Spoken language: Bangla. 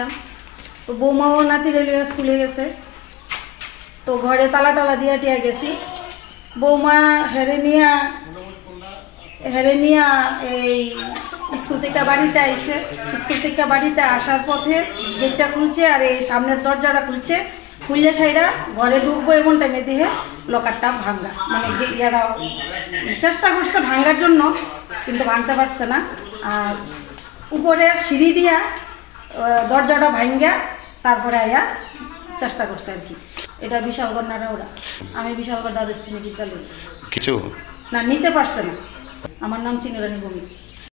ছিলাম। তো বৌমাও নাতিরে লিয়ে স্কুলে গেছে, তো ঘরে তালা টালা দিয়া টিয়া গেছি। বৌমা হেরে নিয়া এই স্কুল থেকে বাড়িতে আইছে। স্কুল থেকে বাড়িতে আসার পথে গেটটা খুলছে আর এই সামনের দরজাটা খুলছে, খুললে সাইরা ঘরে ঢুকবো এমন টাইমে দিয়ে লকারটা ভাঙ্গা, মানে ইয়ারা চেষ্টা করছে ভাঙ্গার জন্য কিন্তু ভাঙতে পারছে না। আর উপরে সিঁড়ি দিয়া দরজাটা ভাঙ্গা তারপরে আয়া চেষ্টা করছে আর কি। এটা বিশালগড় নাড়াওড়া, আমি বিশালগড় দ্বাদশ শ্রেণী বিদ্যালয়। কিছু না নিতে পারছে না। আমার নাম চিংরানী ভৌমিক।